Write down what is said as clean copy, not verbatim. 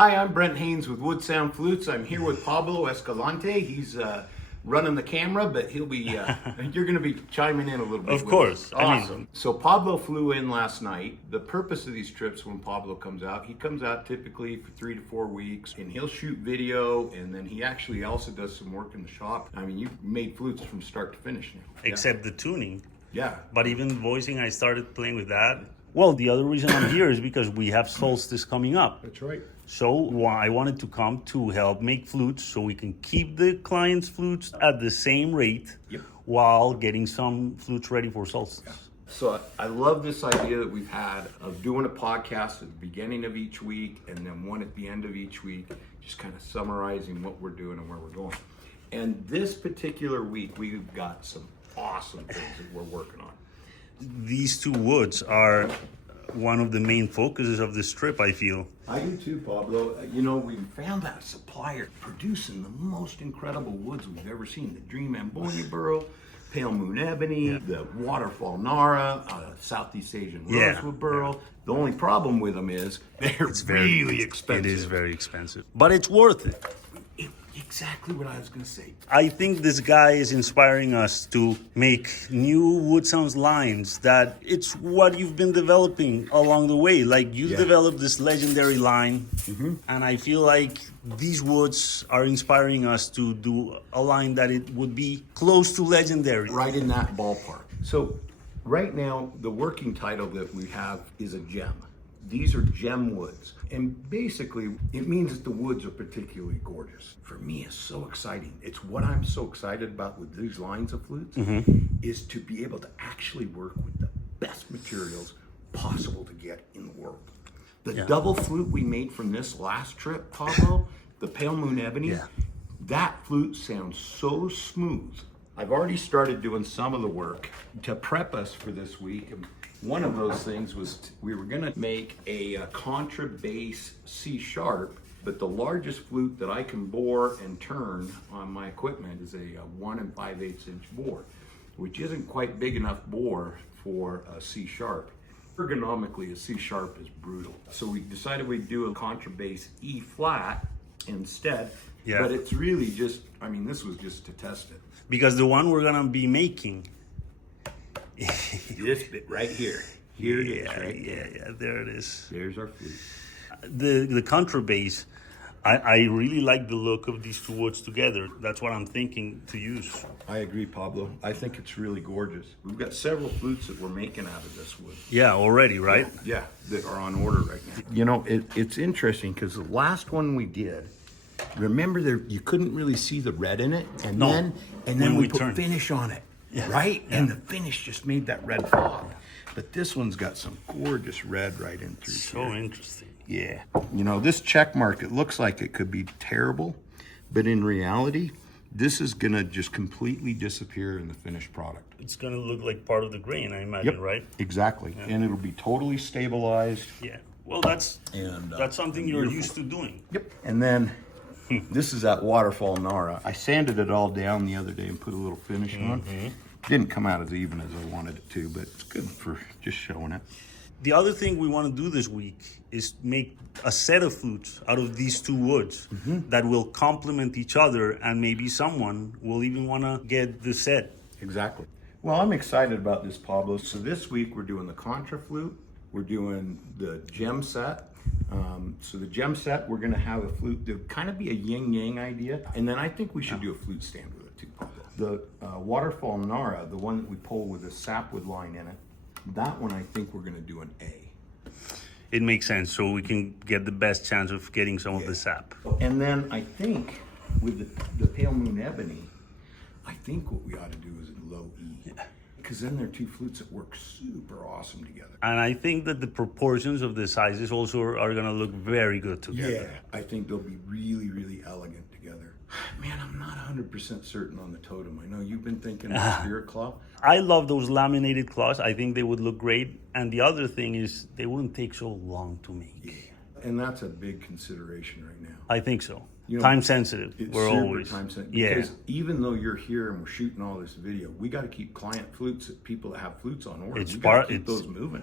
Hi, I'm Brent Haynes with Woodsound Flutes. I'm here with Pablo Escalante. He's running the camera, but he'll be, you're going to be chiming in a little bit. Of course. Awesome. So Pablo flew in last night. The purpose of these trips when Pablo comes out, he comes out typically for 3 to 4 weeks and he'll shoot video, and then he actually also does some work in the shop. I mean, you've made flutes from start to finish now. Except the tuning. Yeah. But even voicing, I started playing with that. Well, the other reason I'm here is because we have Solstice coming up. That's right. So I wanted to come to help make flutes so we can keep the client's flutes at the same rate while getting some flutes ready for Solstice. Yeah. So I love this idea that we've had of doing a podcast at the beginning of each week and then one at the end of each week, just kind of summarizing what we're doing and where we're going. And this particular week, we've got some awesome things that we're working on. These two woods are one of the main focuses of this trip, I feel. I do too, Pablo. You know, we found that supplier producing the most incredible woods we've ever seen. The Dream Ebony burl, Pale Moon Ebony, the Waterfall Narra, Southeast Asian Rosewood burl. The only problem with them is they're really expensive. It is very expensive, but it's worth it. Exactly what I was going to say. I think this guy is inspiring us to make new Woodsounds lines that it's what you've been developing along the way. Like you developed this legendary line, and I feel like these woods are inspiring us to do a line that it would be close to legendary. Right in that ballpark. So right now, the working title that we have is a gem. These are gem woods. And basically, it means that the woods are particularly gorgeous. For me, it's so exciting. It's what I'm so excited about with these lines of flutes, is to be able to actually work with the best materials possible to get in the world. The double flute we made from this last trip, Pablo, the Pale Moon Ebony, that flute sounds so smooth. I've already started doing some of the work to prep us for this week. One of those things was we were going to make a contrabass C sharp, but the largest flute that I can bore and turn on my equipment is a 1 5/8 inch bore, which isn't quite big enough bore for a C sharp. Ergonomically, a C sharp is brutal. So we decided we'd do a contrabass E flat instead, but it's really just, I mean, this was just to test it. Because the one we're going to be making... This bit right here. Here it is, right? Yeah, there it is. There's our flute. The contrabass, I really like the look of these two woods together. That's what I'm thinking to use. I agree, Pablo. I think it's really gorgeous. We've got several flutes that we're making out of this wood. Yeah, already, right? Yeah, that are on order right now. You know, it's interesting because the last one we did, remember there you couldn't really see the red in it, and then we put finish on it. Right? And the finish just made that red fall. But this one's got some gorgeous red right in through So here. interesting. Yeah. You know, this check mark, it looks like it could be terrible, but in reality, this is going to just completely disappear in the finished product. It's going to look like part of the grain, I imagine, right? Exactly. Yeah. And it'll be totally stabilized. Yeah. Well, that's something you're used to doing. Yep. And then this is that Waterfall Narra. I sanded it all down the other day and put a little finish on. Didn't come out as even as I wanted it to, but it's good for just showing it. The other thing we want to do this week is make a set of flutes out of these two woods that will complement each other, and maybe someone will even want to get the set. Exactly. Well, I'm excited about this, Pablo. So this week we're doing the contra flute. We're doing the gem set. So the gem set, we're going to have a flute that kind of be a yin-yang idea. And then I think we should do a flute stand with it too, Pablo. The Waterfall Narra, the one that we pull with a sapwood line in it, that one I think we're going to do an A. It makes sense, so we can get the best chance of getting some of the sap. And then I think with the Pale Moon Ebony, I think what we ought to do is in low E. Because then they're two flutes that work super awesome together. And I think that the proportions of the sizes also are going to look very good together. Yeah, I think they'll be really, really elegant together. Man, I'm not 100% certain on the totem. I know you've been thinking of the spirit claw. I love those laminated claws. I think they would look great. And the other thing is they wouldn't take so long to make. Yeah, and that's a big consideration right now. I think so. You know, time sensitive. It's we're super always time sensitive. Yeah. Because even though you're here and we're shooting all this video, we got to keep client flutes, people that have flutes on order. It's we got to keep those moving.